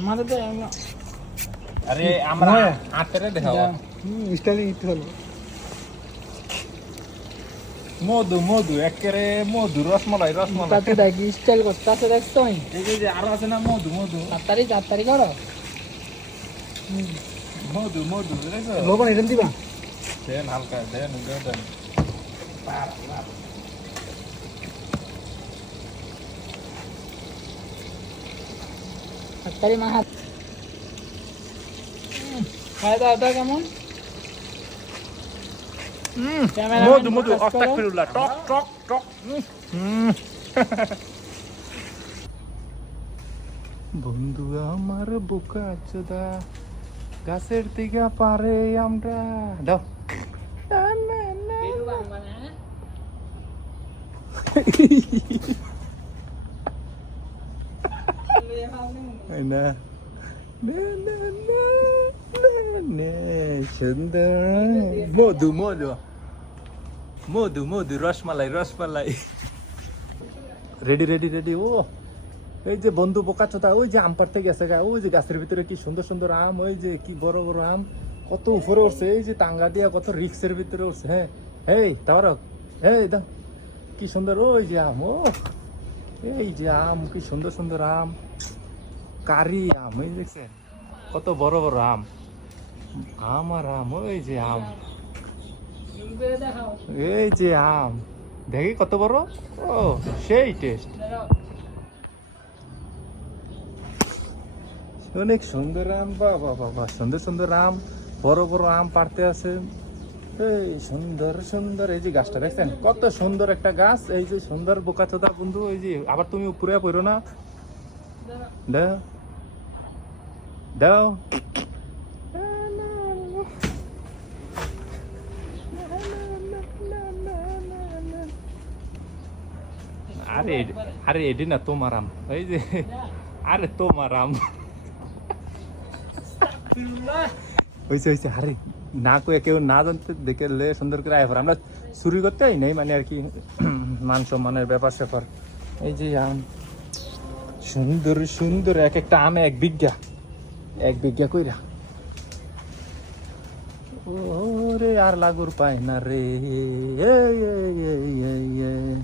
আমাদের তো আরে আমরা আটেরে দেখাও স্টাইলিং একটু হলো মধু মধু একেবারে মধু রসমালাই রসমালাই তাতে দেখি স্টাইল করতে আছে দেখতো আমি এই যে আরো আছে না মধু মধু তাড়াতাড়ি করো মধু মধু বুঝেছো লবণ এরম দিবা দেন হালকা দেন দেন তাড়াতাড়ি মা হাত খাই দাও কেমন মধু মধু আস্তাগফিরুল্লাহ টক টক টক বন্ধু আমার বোকা চোদা গাছের দিকে পারে আমরা দাও না সুন্দর মধু মধু মধু মধু rasmalai rasmalai ready ready ready ও এই যে বন্ধু বোকাচোদা ওই যে আম পাড়তে গেছে গা ওই যে গাছের ভিতরে কি সুন্দর সুন্দর আম ওই যে কি বড় বড় আম কত উপরে উঠছে এই যে টাঙ্গা দিয়া কত রিক্সের ভিতরে উঠছে হ্যাঁ এই তারক এই দা কি সুন্দর ওই যে আম ও এই যে আম কি সুন্দর সুন্দর আম কারি আম এই দেখছেন কত বড় বড় আম আম আর আম ওই যে আম এই যে আম দেখি কত বড় ও সেই টেস্ট অনেক সুন্দর আম বাবা বাবা সুন্দর সুন্দর আম বড় বড় আম পাড়তে আছে এই সুন্দর সুন্দর এই যে গাছটা দেখছেন কত সুন্দর একটা গাছ এই যে সুন্দর বোকাচোদা বন্ধু এই যে আবার তুমি উপরে পড়ো না দাও দাও আরে আরে এডি না তোমার আম এই যে আরে তোমার আম হয়েছে হয়েছে আরে না কয়ে কেউ না জানতে দেখে লে সুন্দর করে আয় আমরা চুরি করতেই নেই মানে আর কি মান সম্মানের ব্যাপার স্যাপার এই যে আম সুন্দর সুন্দর এক একটা আমে এক বিঘা কইরা ওরে আর লাগুর পায় না রে